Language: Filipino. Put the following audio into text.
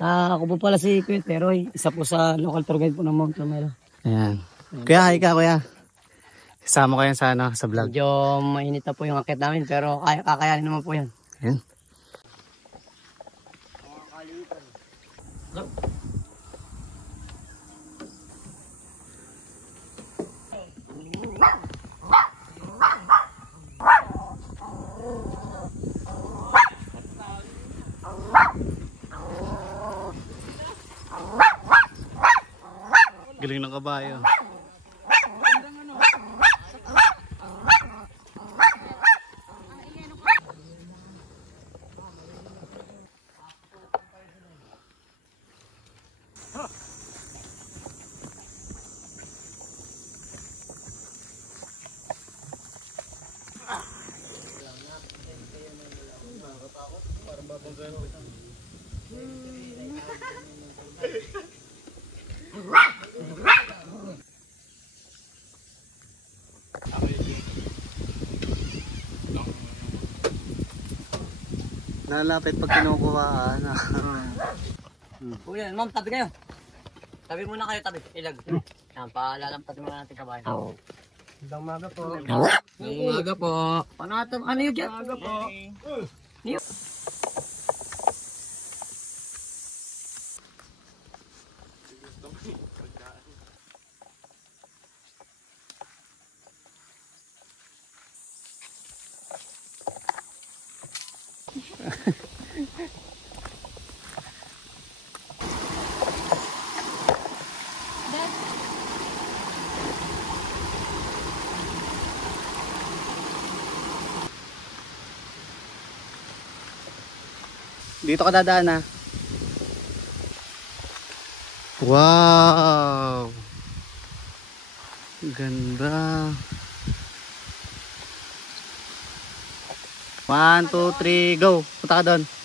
Ako po pala si Kuya Teroy, isa po sa local tour guide po ng Mount Carmelo. Ayan. Kuya, hi ka kuya. Kasama ko yan sa, sa vlog. Medyo mainit na po yung akit namin pero kakayanin naman po yan. Ayan. Galing ng kabayo. Nalapit pag kinukuha. Kuya, ma'am, tabi kayo. Tabi muna kayo, tabi. Ilag. Yan, palalampasin muna natin kabayo. Oo. Magandang umaga po. Magandang umaga po. Ano yung dyan? Umaga po. Dito ka dadaan ha. Wow! Ganda. 1, 2, 3, go! Punta ka doon.